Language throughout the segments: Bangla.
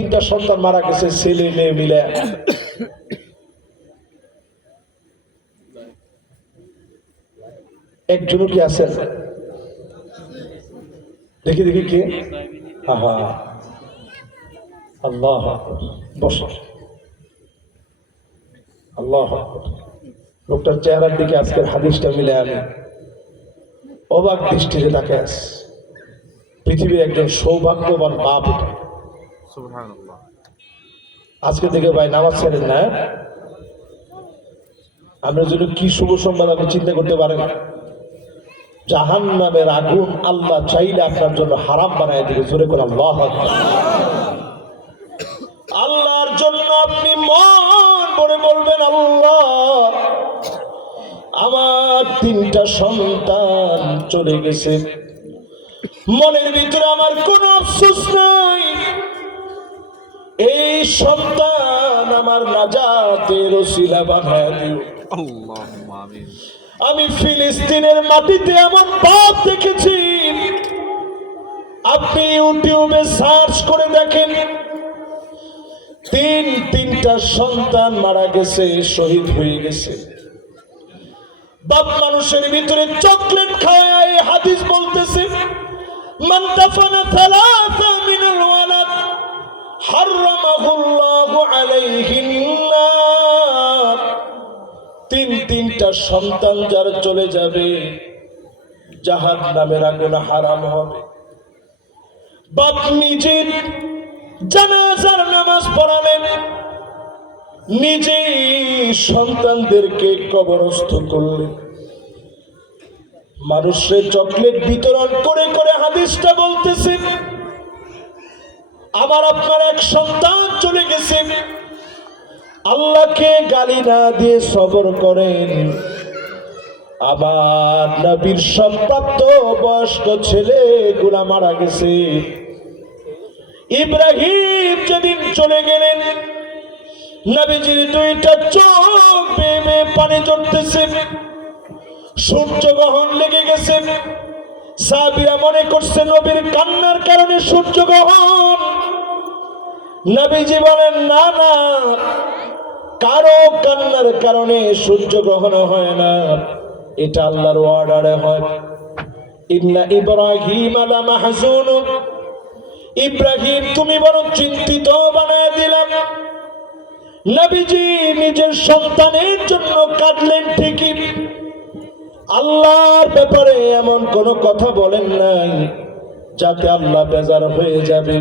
তিনটা সন্তান মারা গেছে, ছেলে, মেয়ে মিলে। একজনও কি আছেন দেখি দেখি কে? আল্লাহ আল্লাহ লোকটার চেহারার দিকে আজকের হাদিসটা মিলে আমি অবাক দৃষ্টিতে তাকে আস। পৃথিবীর একজন সৌভাগ্যবান বাপ এটা। আজকে থেকে ভাই নামাজ ছেড়েন না আমরা জন্য কি শুভ সংবাদ আপনি চিন্তা করতে পারেন? জাহান নামের আগুন আল্লাহ চাইলে আপনার জন্য হারাম বানায় দিবে, জোরে করে আল্লাহ আল্লাহর জন্য আপনি মন ভরে বলবেন, আল্লাহ, আমার তিনটা সন্তান চলে গেছে। মনের ভিতরে আমার কোনো আফসোস নাই। এই সন্তান আমার নাজাতের ওসিলা বানায় দিও। আমি ফিলিস্তিনের মাটিতে আমার বাপ দেখেছি। আপনি ইউটিউবে সার্চ করে দেখেন তিন তিনটা সন্তান মারা গেছে শহীদ হয়ে গেছে। বাপ মানুষের ভিতরে চকলেট খায় হাদিস বলতেছে মান দাফানা থালাথা মিনাল ওয়ালাদ তিন তিনটা সন্তান যার চলে যাবে জাহান নামের আগুন হারাম হবে। বাপ নিজের জানাজার নামাজ পড়ালেন, নিজেই সন্তানদেরকে কবরস্থ করলেন। মানুষের চকলেট বিতরণ করে করে হাদিসটা বলতেছে আবার আপনার এক সন্তান চলে গেছে। আল্লাহকে গালি না দিয়ে সবর করেন। আবার নবীর সম্প্রাপ্ত বয়স্ক ছেলে গুলা মারা গেছে। ইব্রাহিম যেদিন চলে গেলেন, নবীজির দুইটা চোখ পানি জড়তেছে। সূর্য গ্রহণ লেগে গেছে। সাবিরা মনে করছে নবীর কান্নার কারণে সূর্য গ্রহণ। নবীজি বলেন, না না, কারও কান্নার কারণে সূর্য গ্রহণ হয় না। এটা আল্লাহর অর্ডারে হয়। ইন্না ইব্রাহিম আলা মাহজুন। ইব্রাহিম, তুমি বড় চিন্তিত বানায় দিলাম। নবীজি নিজের সন্তানের জন্য কাঁদলেন ঠিকই। আল্লাহর ব্যাপারে এমন কোনো কথা বলেন নাই যাতে আল্লাহ বেজার হয়ে যাবে।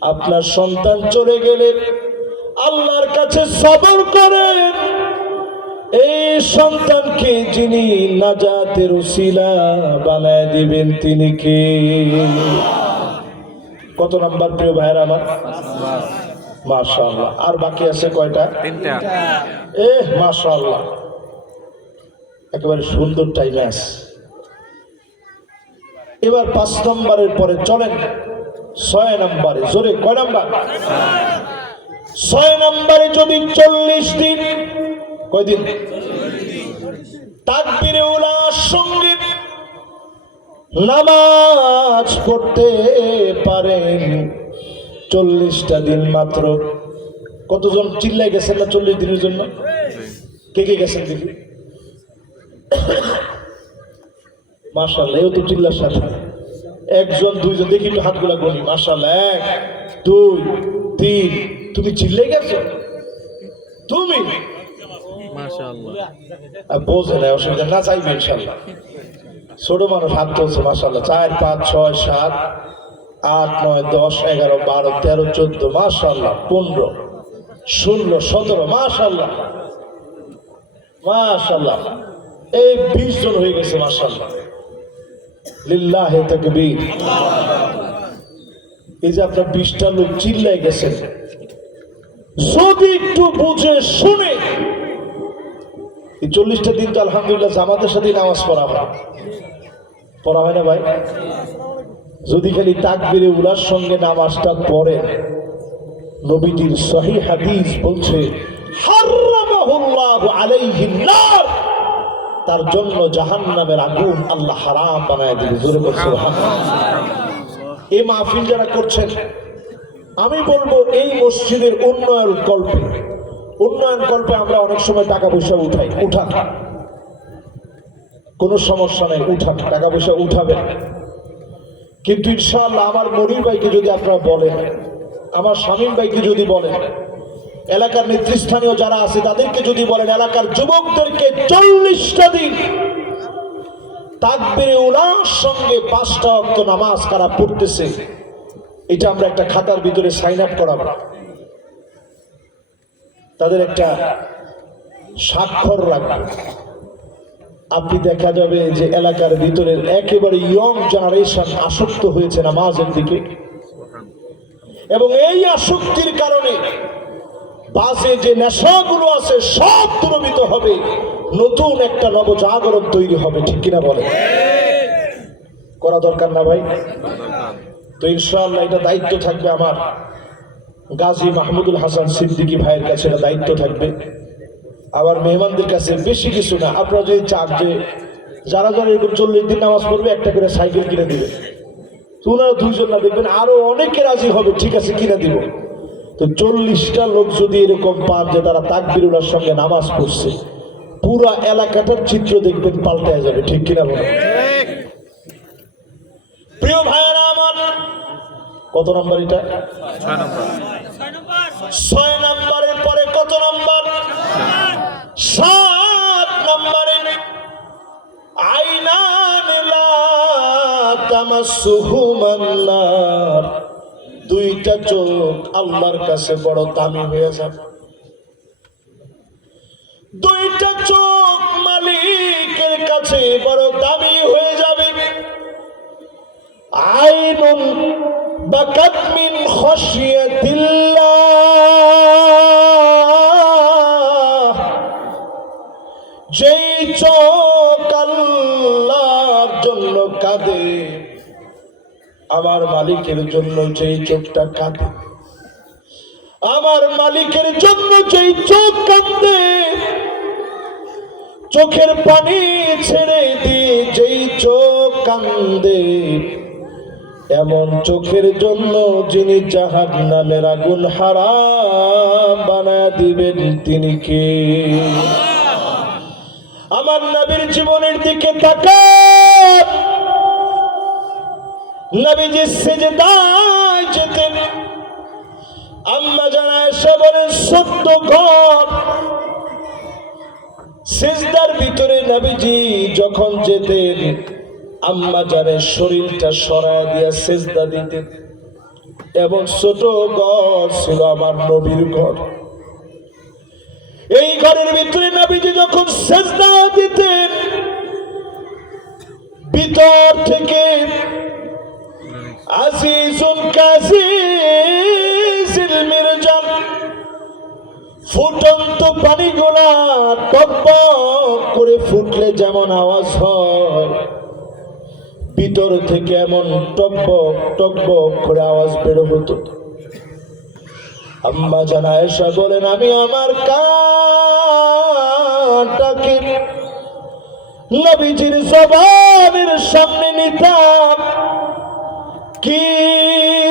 আপনার সন্তান চলে গেলে আল্লাহর কাছে সবর করেন। এই সন্তানকে যিনি নাজাতের উসিলা বানায় দিবেন তিনি কে? কত নাম্বার প্রিয় ভাইয়ের আমার? মাশাআল্লাহ। আর বাকি আছে কয়টা? তিনটা। এ মাশাআল্লাহ। একেবারে সুন্দর টাইমে আছে। এবার পাঁচ নম্বরের পরে চলেন। ছয় নম্বরে, জোরে কয় নাম্বার? ছয় নম্বরে যদি চল্লিশ দিন কয়দিন তাকবিরে ওলার সঙ্গে নামাজ পড়তে পারেন। চল্লিশটা দিন মাত্র। কতজন চিল্লাই গেছেন না চল্লিশ দিনের জন্য? কে কে গেছেন দেখি। মার্শাল্লাহ এও তো চিল্লার সাথে। একজন দুইজন দেখি একটু হাতগুলা গলি। মার্শাল্লাহ এক দুই তিন। তুমি চিল্লাই গেছো? তুমি? বোঝে না অসুবিধা না চাইবে ইনশাল্লাহ ছোট মানুষ হাত তুলছে মার্শাল্লাহ চার পাঁচ ছয় সাত আট নয় দশ এগারো বারো তেরো চোদ্দ মার্শাল্লাহ পনেরো ষোলো সতেরো মার্শাল্লাহ মার্শাল্লাহ এই বিশ জন হয়ে গেছে মার্শাল্লাহ লিল্লাহ এই যে আপনার বিশটা লোক চিল্লাই গেছেন। যদি একটু বুঝে শুনে। এই চল্লিশটা দিন তো আলহামদুলিল্লাহ জামাতের সাথে নামাজ পড়া হয় পড়া হয় না ভাই? যদি খালি তাকবিরে উলার সঙ্গে নামাজটা পড়ে, নবীজির সহি হাদিস বলছে, হারামাহুল্লাহু আলাইহিন নার। তার জন্য জাহান্নামের আগুন আল্লাহ হারাম বানায় দিবে। জোরে এই মাহফিল যারা করছেন, আমি বলব এই মসজিদের উন্নয়ন কল্পে উন্নয়ন কল্পে আমরা অনেক সময় টাকা পয়সা উঠাই, উঠান। কোনো সমস্যা নেই, উঠান। টাকা পয়সা উঠাবেন। কিন্তু ইনশাআল্লাহ আমার মনির ভাইকে যদি আপনারা বলেন, আমার স্বামীর ভাইকে যদি বলেন এলাকার নেতৃস্থানীয় যারা আছে, তাদেরকে যদি বলেন এলাকার যুবকদেরকে চল্লিশটা দিন তাকবিরে উলার সঙ্গে পাঁচটা অক্ত নামাজ কারা পড়তেছে, এটা আমরা একটা খাতার ভিতরে সাইন আপ করাবো। তাদের একটা স্বাক্ষর রাখব। আপনি দেখা যাবে যে এলাকার ভিতরে একেবারে ইয়ং জেনারেশন আসক্ত হয়েছে নামাজের দিকে। এবং এই আসক্তির কারণে বাজে যে নেশাগুলো আছে, সব দূরবিত হবে। নতুন একটা নবজাগরণ তৈরি হবে, ঠিক কিনা বলে করা দরকার না ভাই? তো ইনশাআল্লাহ এটা দায়িত্ব থাকবে আমার। গাজী মাহমুদুল হাসান সিদ্দিকী ভাইয়ের কাছে এটা দায়িত্ব থাকবে। আবার মেহমানদের কাছে বেশি কিছু না। আপনারা যদি চান যে যারা যারা এরকম চল্লিশ দিন নামাজ পড়বে, একটা করে সাইকেল কিনে দিবে। ওনারা দুইজন না দেখবেন, আরও অনেকে রাজি হবে, ঠিক আছে, কিনে দিব। তো চল্লিশটা লোক যদি এরকম পান যে তারা তাকবিরুলার সঙ্গে নামাজ পড়ছে, পুরা এলাকাটার চিত্র দেখবেন পাল্টায় যাবে, ঠিক কিনা বলে? প্রিয় ভাইয়েরা আমার, কত নম্বর এটা? ছয় নম্বর। নম্বরের পরে কত নম্বর? সাত নম্বরে, আইনান। দুইটা চোখ আল্লাহর কাছে বড় দামি হয়ে যাবে। দুইটা চোখ মালিকের কাছে বড় দামি হয়ে যাবে। আইনুন বাকাত মিন খশিয়াতিল্লাহ। যেই চোখ আল্লাহর জন্য কাঁদে, আমার মালিকের জন্য যেই চোখটা কাঁদে। আমার মালিকের জন্য যেই চোখ কাঁদে চোখের পানি ছেড়ে দিয়ে যেই চোখ কান্দে এমন চোখের জন্য যিনি জাহান নামের আগুন হারাম বানায় দিবেন, তিনি কে? আমার নবীর জীবনের দিকে তাকান। নবীজি যেতেন আম্মা জানা এসে বলেন সত্য ঘর। সেজদার ভিতরে নবীজি যখন যেতেন, আম্মা জানের শরীরটা সরায় দিয়া সেজদা দিতেন। এবং ছোট ঘর ছিল আমার নবীর ঘর। এই ঘরের ভিতরে নাবিজি যখন সেজদা দিতেন, ভিতর থেকে আজিজুন কাজিজিল পানিগুলা টকবক করে ফুটলে যেমন আওয়াজ হয়। ভিতর থেকে এমন টকবক টকবক করে আওয়াজ বেরো হতো। আম্মা জানা এসা বলেন, আমি আমার কানটাকে নবীজির জবানের সামনে নিতাম। কি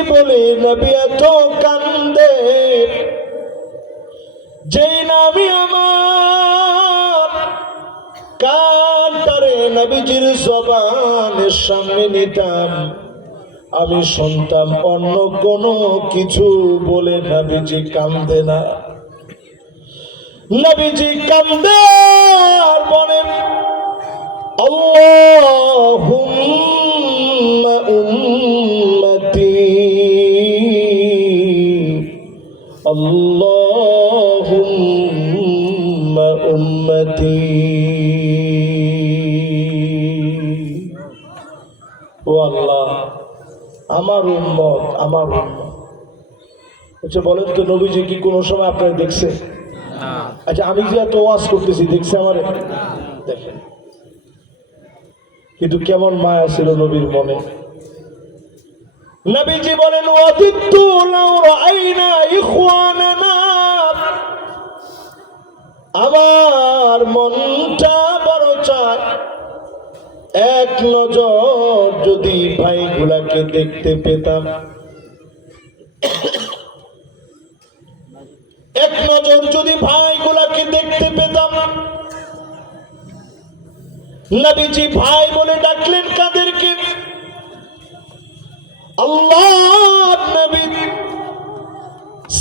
বলে নবী এত কান্দে? যেই নামি আমার কানটারে নবীজির জবানের সামনে নিতাম। আমি শুনতাম অন্য কোনো কিছু বলে নবীজি কান্দে না। নবীজি কান্দে আর বলেন আল্লাহুম্মা উম্মতি আল্লাহুম্মা উম্মতি ও আল্লাহ আমার উম্মত আমার উম্মত। আচ্ছা বলেন তো নবীজি কি কোনো সময় আপনার দেখছে? আচ্ছা আমি যে এত ওয়াজ করতেছি দেখছে আমার? দেখেন। কিন্তু কেমন মায়া ছিল নবীর মনে। নবীজি বলেন ওয়াদিত্তু লাউ রাআইনা ইখওয়ানানা। আমার আমার মনটা বড় চায় এক নজর যদি ভাইগুলাকে দেখতে পেতাম। এক নজর যদি ভাইগুলাকে দেখতে পেতাম। নবীজি ভাই বলে ডাকলেন কাদেরকে? আল্লাহ নবী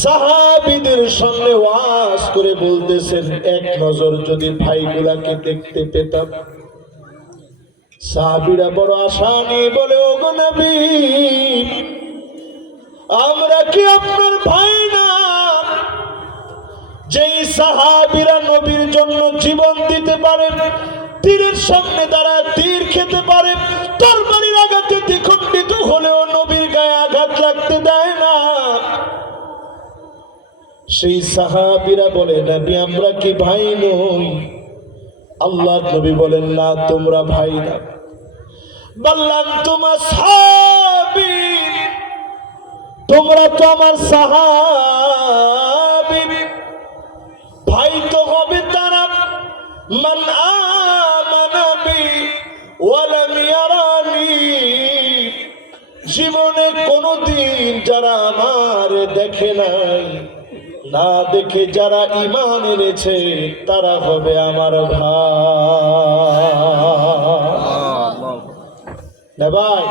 সাহাবিদের সামনে ওয়াজ করে বলতেছেন, এক নজর যদি ভাইগুলাকে দেখতে পেতাম। সাহাবিরা বড় আশা নিয়ে বলে ও আমরা কি আপনার ভাই না? যেই সাহাবিরা নবীর জন্য জীবন দিতে পারে, তীরের সামনে তারা তীর খেতে পারে তরবারির সেই সাহাবিরা বলে, নবী, আমরা কি ভাই নই? আল্লাহ নবী বলেন, না, তোমরা ভাই না। বললাম তোমার সাহাবি? তোমরা তো আমার সাহাবি। ভাই তো হবে তারা মান আমানা বি ওয়ালাম ইয়ারানি। জীবনে কোনোদিন যারা আমার দেখে নাই না দেখে যারা ইমান এনেছে, তারা হবে আমার ভাই। ভাই।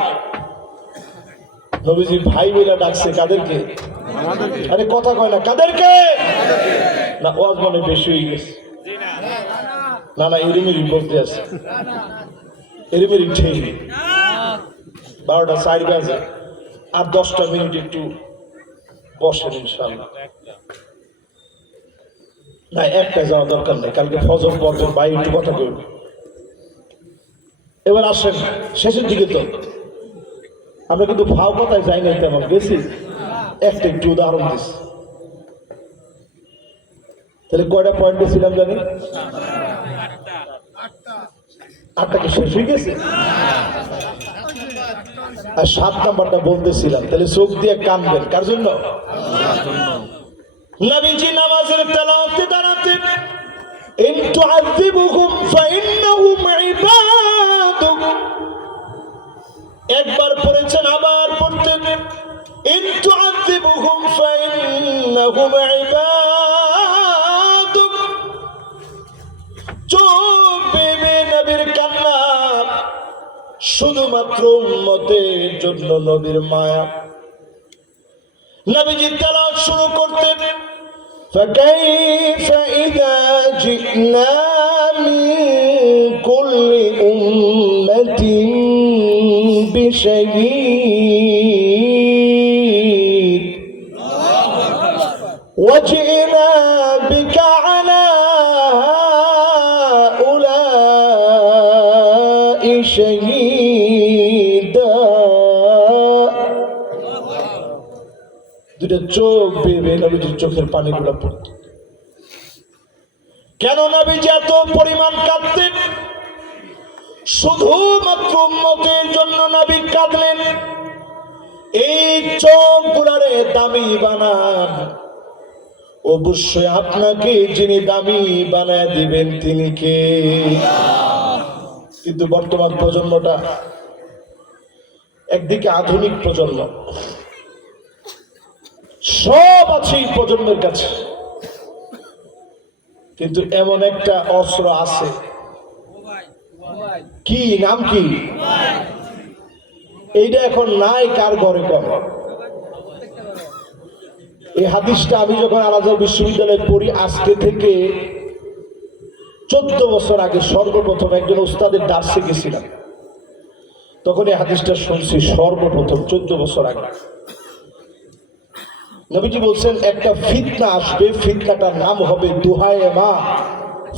নবীজি ভাই বলে ডাকছে কাদেরকে? আরে কথা কয় না, কাদেরকে? না, ওয়াজ মনে বেশি হয়ে গেছে। না না, এরিমেরি বলতে আছে। এরিমেরি ঠিক বারোটা চার বাজে। আর দশটা মিনিট একটু বসেন ইনশাল্লাহ না একটা যাওয়া দরকার নেই, কালকে ফজর পর্যন্ত ভাই একটু কথা কইব এবার আসেন, শেষের দিকে তো। আমরা কিন্তু ভাও কথায় যাই নাই তেমন, গেছি। একটা একটু উদাহরণ দিস। তাহলে কয়টা পয়েন্টে ছিলাম জানি? আটটা কি শেষ হয়ে গেছে? আর সাত নাম্বারটা বলতেছিলাম, তাহলে চোখ দিয়ে কানবেন কার জন্য? নবীজি নামাজের তেলাওয়াতে দাঁড়াতে ইন তুআযিবুহুম ফাইন্নাহুম ইবাদুক একবার পড়েছেন, আবার পড়তেন। ইন তুআযিবুহুম ফাইন্নাহুম ইবাদুক চোখ নবীর কান্না। শুধুমাত্র উম্মতের জন্য নবীর মায়া। নবীজি তেলাওয়াত শুরু করতেন فكيف إذا جئنا من كل أمة بشهيد وجئنا দুটো চোখ বেবে নবীজির চোখের পানিগুলো পড়ত। কেন নবীজি এত পরিমাণ কাঁদতেন? শুধুমাত্র উম্মতের জন্য নবী কাঁদলেন। এই চোখ গুলারে দামি বানান। অবশ্যই আপনাকে যিনি দামি বানায় দিবেন তিনি কে? কিন্তু বর্তমান প্রজন্মটা একদিকে আধুনিক প্রজন্ম। সব আছে এই প্রজন্মের কাছে। কিন্তু এমন একটা অস্ত্র আছে। কি, নাম কি? এইটা এখন নাই কার ঘরে কর এই হাদিসটা আমি যখন আলাদা বিশ্ববিদ্যালয়ে পড়ি, আজকে থেকে চোদ্দ বছর আগে সর্বপ্রথম একজন উস্তাদের ডার্সে গেছিলাম। তখন এই হাদিসটা শুনছি সর্বপ্রথম, চোদ্দ বছর আগে। নবীজি বলছেন একটা ফিতনা আসবে ফিতনাটার নাম হবে দুহায় মা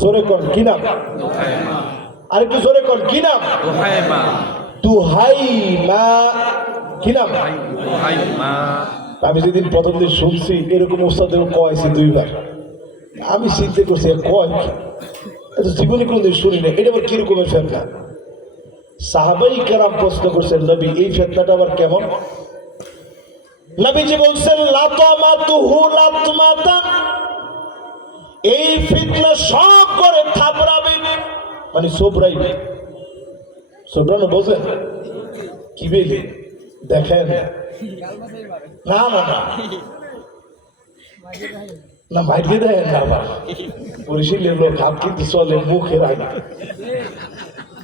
জোরে কর কি নাম? আর একটু জোরে কর কি নাম? দোহাই মা কি নাম? আমি যেদিন প্রথম দিন শুনছি এরকম ওস্তাদেও কয়েছি দুইবার। আমি চিন্তা করছি কয় কি? এ তো জীবনে কোনোদিন শুনি না এটা আবার কিরকমের ফেতনা? সাহাবাই কেরাম প্রশ্ন করছেন নবী এই ফেতনাটা আবার কেমন? নবীজি বলছেন এই ফিতনা সব করে থাপড়াবে। মানে সোবরাইবে। সোবরানো বোঝেন কি বেলি? দেখেন না। না না না। মাইকে দেয় না আবার। বরিশিলের লোক, হাত কিন্তু চলে মুখের আগে।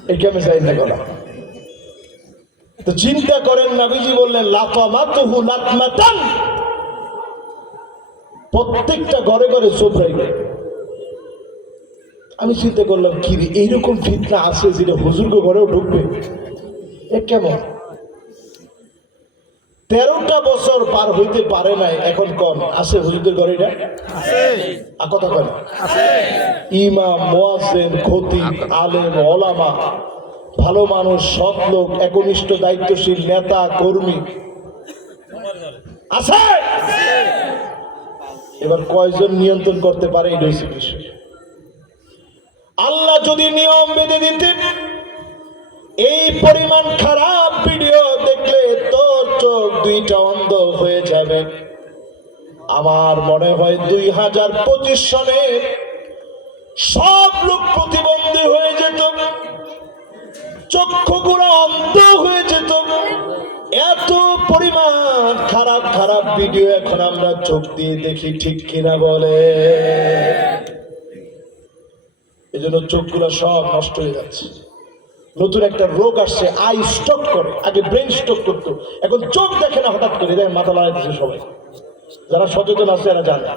এই কেমন চাই না কথা তো চিন্তা করেন নাবিজি বললেন লাফামাতুহু লাতমাতান প্রত্যেকটা ঘরে ঘরে রাখবে আমি চিন্তা করলাম কি রে এইরকম ফিতনা আছে যেটা হুজুরকে ঘরেও ঢুকবে? এ কেমন? তেরোটা বছর পার হইতে পারে নাই এখন কম। আছে হুজুরদের ঘরে এটা? আর কথা কয় ইমাম মোয়াজেন খতিব আলেম ওলামা ভালো মানুষ, সৎ লোক, একনিষ্ঠ, দায়িত্বশীল, নেতা, কর্মী। আছে? এবার কয়জন নিয়ন্ত্রণ করতে পারে এই হচ্ছে বিষয়। আল্লাহ যদি নিয়ম বেঁধে দিতেন, এই পরিমাণ খারাপ ভিডিও দেখলে তোর চোখ দুইটা অন্ধ হয়ে যাবে। আমার মনে হয় দুই হাজার পঁচিশ সনে সব লোক প্রতিবন্ধী হয়ে যেত। চক্ষুগুলো অন্ধ হয়ে যেত। এত পরিমাণ খারাপ খারাপ ভিডিও এখন আমরা চোখ দিয়ে দেখি, ঠিক কিনা বলে? এই জন্য চোখগুলো সব নষ্ট হয়ে যাচ্ছে। নতুন একটা রোগ আসছে আই স্টক করে। আগে ব্রেন স্টক করতো। এখন চোখ দেখে না, হঠাৎ করে। দেখেন মাথা লাগাই দিচ্ছে সবাই। যারা সচেতন আছে, এরা জানে।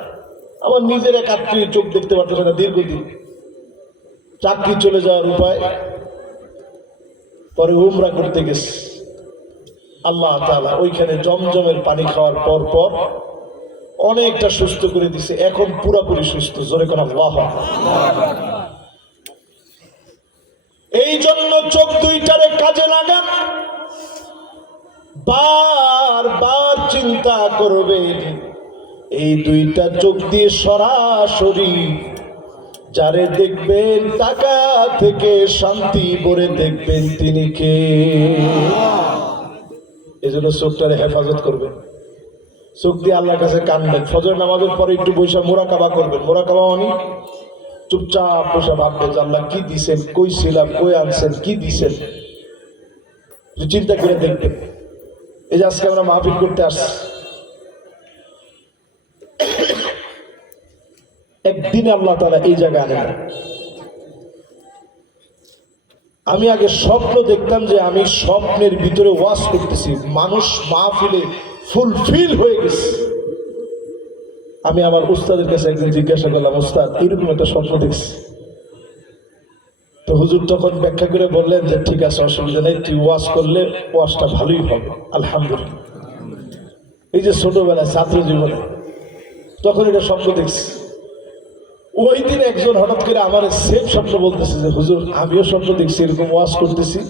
আমার নিজের এক আত্মীয় চোখ দেখতে পারতেছে না দীর্ঘদিন। চাকরি চলে যাওয়ার উপায়। পরে উমরা করতে গেছে। আল্লাহ তাআলা ওইখানে জমজমের পানি খাওয়ার পর পর অনেকটা সুস্থ করে দিছে, এখন পুরাপুরি সুস্থ। জোরে কোন এই জন্য চোখ দুইটারে কাজে লাগান। বার বার চিন্তা করবেন, এই দুইটা চোখ দিয়ে সরাসরি যারে দেখবেন টাকা থেকে শান্তি ভরে দেখবেন তিনি কে? এই জন্য চোখটারে হেফাজত করবেন। চোখ দিয়ে আল্লাহর কাছে কানবেন ফজর নামাজের পরে একটু বৈশা মোরাকাবা করবেন। মোরাকাবা মানে? চুপচাপ বসে ভাববেন যে আল্লাহ কি দিছেন, কই ছিলাম, কই আনছেন, কি দিছেন? চিন্তা করে দেখবেন। এই যে আজকে আমরা মাহফিল করতে আসছি। একদিনে আল্লাহ তারা এই জায়গায় আনে আমি আগে স্বপ্ন দেখতাম যে আমি স্বপ্নের ভিতরে ওয়াশ করতেছি, মানুষ মা মাহফিলে ফুলফিল হয়ে গেছে। আমি আমার উস্তাদের কাছে একদিন জিজ্ঞাসা করলাম, উস্তাদ, এরকম একটা স্বপ্ন দেখছি? তো হুজুর তখন ব্যাখ্যা করে বললেন যে, ঠিক আছে, অসুবিধা নেই, তুই ওয়াশ করলে ওয়াশটা ভালোই হবে। আলহামদুলিল্লাহ। এই যে ছোটবেলায় ছাত্র জীবনে, তখন এটা স্বপ্ন দেখছি। ওই দিন একজন হঠাৎ করে আমার সেম স্বপ্ন বলতেছে যে, হুজুর, আমিও স্বপ্ন দেখছি, এরকম ওয়াশ করতেছি।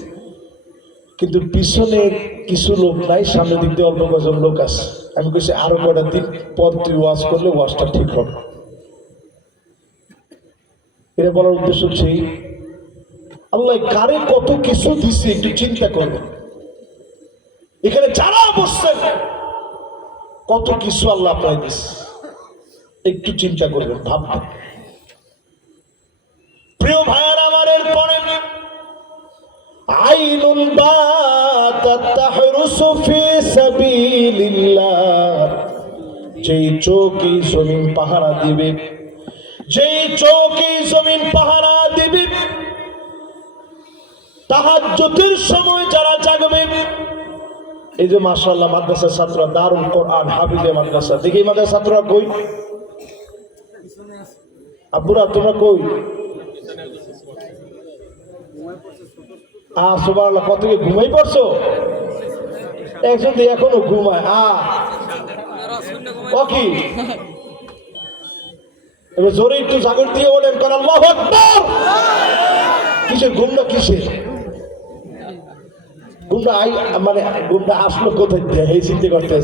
কিন্তু পিছনে কিছু লোক নাই, সামনের দিক দিয়ে অল্প কজন লোক আছে। আমি কইছি, আরও কটা দিন পর তুই ওয়াশ করলে ওয়াশটা ঠিক হবে। এটা বলার উদ্দেশ্য হচ্ছে আল্লাহ কারে কত কিছু দিছে একটু চিন্তা করবেন। এখানে যারা বসছেন, কত কিছু আল্লাহ আপনার দিচ্ছে একটু চিন্তা করবেন, ভাববেন প্রিয় ভাইয়ার আমার এরপরে আইনুন তাহরুসু ফি সাবিলিল্লাহ। যেই চোখই জমিন পাহারা দিবে, যেই চোখই জমিন পাহারা দিবে, তাহাজ্জুদের সময় যারা জাগবে, এই যে মাশাআল্লাহ মাদ্রাসার ছাত্ররা, দারুল কোরআন, হাফিজে মাদ্রাসা, দেখি এই মাদ্রাসার ছাত্ররা কই? আব্বুরা, তোমরা কই? আ সুবহানাল্লাহ, কত কি ঘুমাই পড়ছো? একজন দিয়ে এখনও ঘুমায় আ ও কি? এবার জোরে একটু জাগর দিয়ে বলেন কারণ আল্লাহু কিসের ঘুমটা কিসের? ঘুমটা আই মানে ঘুমটা আসলো কোথায়? এই চিন্তা করতে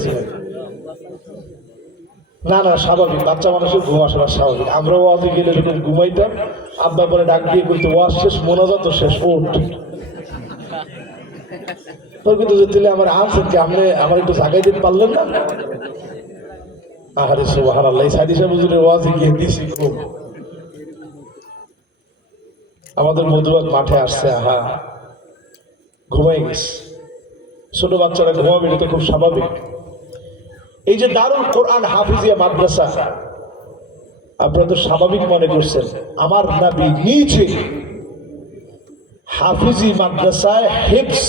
না না, স্বাভাবিক, বাচ্চা মানুষের ঘুম আসা স্বাভাবিক। আমরাও ওয়াজে গেলে ঘুমাইতাম, আব্বা পরে ডাক দিয়ে করতে ওয়াজ শেষ মোনাজাত শেষ, ওঠ। আমাদের মধুবাগ মাঠে আসছে, আহা। ঘুমাই গেছে। ছোট বাচ্চারা ঘুমাবে, এটা খুব স্বাভাবিক। এই যে দারুল কোরআন হাফিজিয়া মাদ্রাসা, আপনারা তো স্বাভাবিক মনে করছেন, আমার নাবি নিজে হাফিজি মাদ্রাসায় হিপস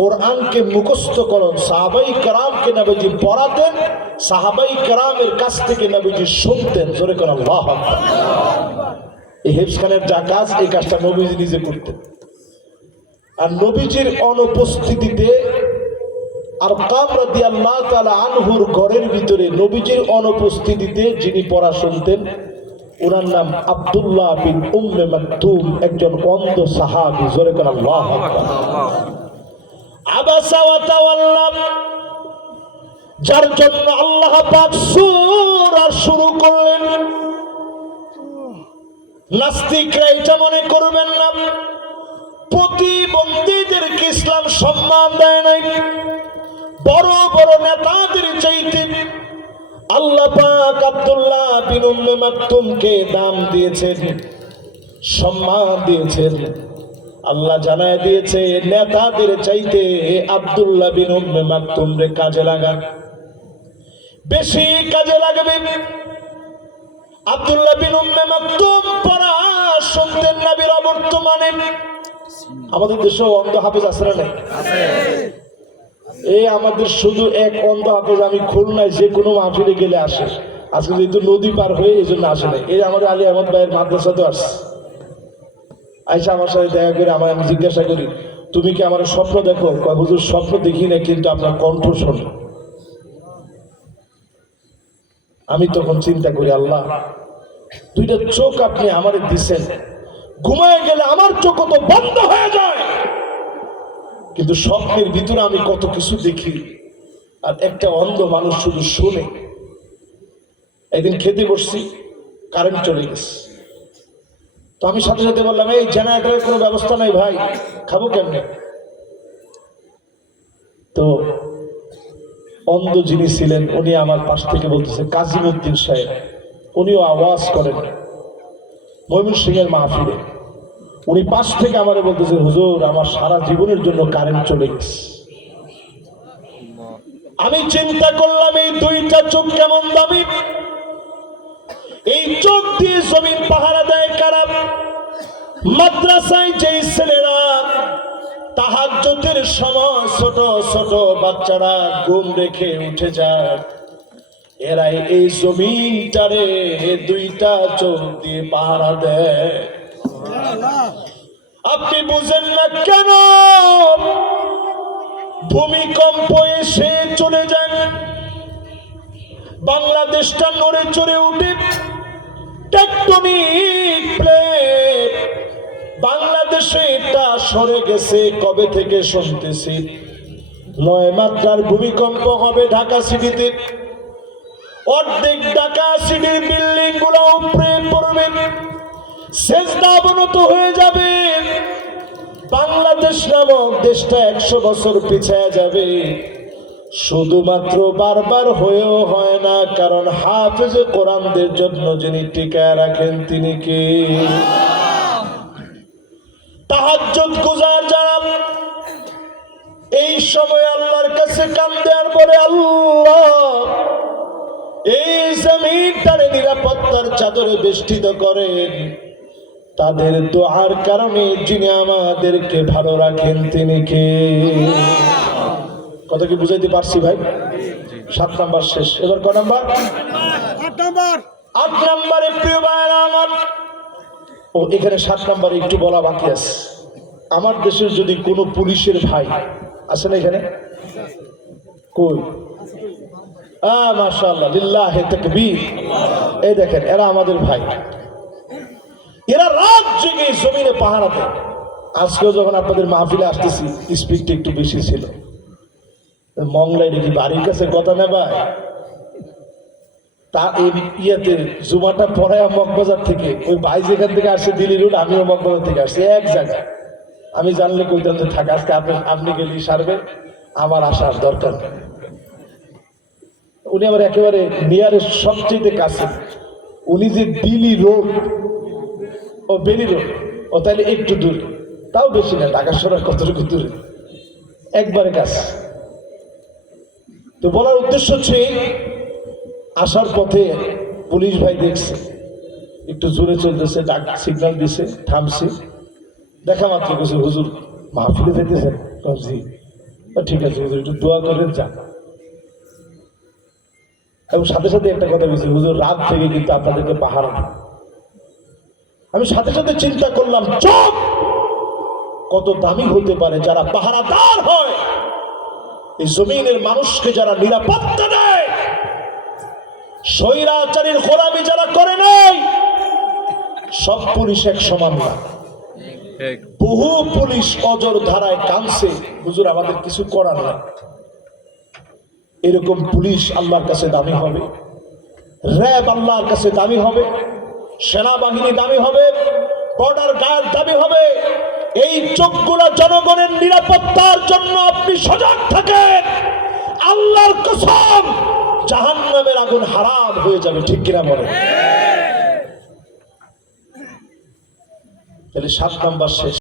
কোরআনকে মুখস্থ করুন। সাহাবাই কারামকে নবীজি পড়াতেন, সাহাবাই কারামের কাছ থেকে নবীজি শুনতেন। জোরে কোন এই হিফস খানের যা কাজ, এই কাজটা নবীজি নিজে করতেন। আর নবীজির অনুপস্থিতিতে আর কামরা দিয়ে আল্লাহ তালা আনহুর ঘরের ভিতরে নবীজির অনুপস্থিতিতে যিনি পড়া শুনতেন ওনার নাম আব্দুল্লাহ বিন উম্মে মাকতুম, একজন অন্ধ সাহাবি। জোরে আল্লাহ আকবার। আবাসা ওয়া তাওয়াল্লা যার জন্য আল্লাহ পাক সূরা শুরু করলেন। নাস্তিকরা এটা মনে করবেন না। প্রতিবন্ধীদেরকে ইসলাম সম্মান দেয় নাই। বড় বড় নেতাদের চাইতে আল্লাহ আব্দুল্লাহ দাম দিয়েছেন, সম্মান দিয়েছেন। আল্লাহ জানায় দিয়েছে, নেতাদের চাইতে আব্দুল্লাহ বিন মাকতুম রে কাজে লাগান। বেশি কাজে লাগবে। আব্দুল্লাহ বিন মাকতুম পড়া শুনতেন নবীর আমাদের দেশে অন্ধ হাফেজ নাই? এই আমাদের শুধু এক অন্ধ হাফেজ আমি খুলনায় যে কোনো মাহফিলে গেলে আসে। আজকে যেহেতু নদী পার হয়ে এই জন্য আসে না এই আমাদের আলী আহমদ ভাইয়ের মাদ্রাসা তো আসছে। আইসা আমার সাথে দেখা করে আমার আমি জিজ্ঞাসা করি, তুমি কি আমার স্বপ্ন দেখো? হুজুর, স্বপ্ন দেখি না কিন্তু আপনার কণ্ঠ শোনো। আমি তখন চিন্তা করি, আল্লাহ, দুইটা চোখ আপনি আমারে দিছেন। ঘুমায় গেলে আমার চোখ তো বন্ধ হয়ে যায়। কিন্তু স্বপ্নের ভিতরে আমি কত কিছু দেখি। আর একটা অন্ধ মানুষ শুধু শুনে। একদিন খেতে বসছি কারেন্ট চলে গেছে। তো আমি সাথে সাথে বললাম, এই জেনারেটরের কোনো ব্যবস্থা নাই ভাই, খাব কেমনে? তো অন্ধ যিনি ছিলেন, উনি আমার পাশ থেকে বলতেছে কাজিমুদ্দিন সাহেব, উনিও আওয়াজ করেন। ময়মন সিং এর মাহফিলে। উনি পাশ থেকে আমারে বলতেছেন, হুজুর, আমার সারা জীবনের জন্য কারেন্ট চলে গেছে। আমি চিন্তা করলাম, এই দুইটা চোখ কেমন দামি? এই চোখ দিয়ে জমিন পাহারা দেয় কারা? মাদ্রাসায় যেই ছেলেরা তাহার তাহাজ্জুদের সময় ছোট ছোট বাচ্চারা ঘুম রেখে উঠে যায়, এরাই এই জমিনটারে দুইটা চোখ দিয়ে পাহারা দেয়। আপনি বুঝেন না কেন? ভূমিকম্প এসে চলে যান। বাংলাদেশটা নড়ে চড়ে উঠে টেকটনিক বাংলাদেশে এটা সরে গেছে, কবে থেকে শুনতেছি? নয় মাত্রার ভূমিকম্প হবে ঢাকা সিটিতে। অর্ধেক ঢাকা সিটির বিল্ডিংগুলো উপরে পড়বে। শেষটা অবনত হয়ে যাবে। বাংলাদেশ নামক দেশটা একশো বছর পিছায় যাবে। শুধুমাত্র বারবার হয়েও হয় না, কারণ হাফেজ কোরআনদের জন্য যিনি টিকায় রাখেন, তিনি কে? এই সময় আল্লাহর কাছে কান্দে আর বলে, আল্লাহ, এই জমিনটারে নিরাপত্তার চাদরে বেষ্টিত করেন। তাদের দোয়ার কারণে যিনি আমাদেরকে ভালো রাখেন তিনি কে? কথা কি বুঝাইতে পারছি ভাই? সাত নাম্বার শেষ। এবার ক নাম্বার? আট নাম্বার। আট নাম্বারে প্রিয় আমার। ও এখানে সাত নাম্বারে একটু বলা বাকি আছে। আমার দেশের যদি কোনো পুলিশের ভাই আছে না এখানে? কই? আহ মাশাআল্লাহ লিল্লাহে তাকবীর। এই দেখেন এরা আমাদের ভাই। এরা রাত জেগে জমিনে পাহারা দেয়। আজকেও যখন আপনাদের মাহফিলে আসতেছি স্পিডটা একটু বেশি ছিল। মংলাই দেখি বাড়ির কাছে কথা নেবায় তা এই ইয়েতে জুমাটা পড়ায় মগবাজার থেকে, ওই ভাই যেখান থেকে আসছে দিল্লি রোড আমিও মগবাজার থেকে আসছি এক জায়গায়। আমি জানলে কইতাম যে থাক, আজকে আপনি আপনি গেলি সারবে আমার আসার দরকার। উনি আমার একেবারে নিয়ারের সবচেয়ে কাছে। উনি যে দিল্লি রোড ও বেলি রোড ও তাহলে একটু দূরে। তাও বেশি না, ঢাকা শহরের কতটুকু দূরে? একবারে কাছে। তো বলার উদ্দেশ্য হচ্ছে, আসার পথে পুলিশ ভাই দেখছে, একটু জোরে চলতেছে, ডাক সিগন্যাল দিছে, থামছে। দেখা মাত্র কিছু হুজুর মাহফিলে যেতেছেন জি। ঠিক আছে, হুজুর, একটু দোয়া করেন, যান। এবং সাথে সাথে একটা কথা বলছি, হুজুর, রাত থেকে কিন্তু আপনাদেরকে দেব। আমি সাথে সাথে চিন্তা করলাম, চোখ! কত দামি হতে পারে যারা পাহারাদার হয়। এই জমিনের মানুষকে যারা নিরাপত্তা দেয়, স্বৈরাচারীর গোলামি যারা করে নাই সব পুলিশ এক সমান না। বহু পুলিশ অজর ধারায় কানছে হুজুর, আমাদের কিছু করার নাই। এরকম পুলিশ আল্লাহর কাছে দামি হবে? র্যাব আল্লাহর কাছে দামি হবে? সেনাবাহিনী দামি হবে বর্ডার গার্ড দামি হবে। এই চোখগুলো জনগণের নিরাপত্তার জন্য আপনি সজাগ থাকেন। আল্লাহর কসম জাহান নামের আগুন হারাম হয়ে যাবে, ঠিক কিনা বলে তাহলে সাত নাম্বার শেষ।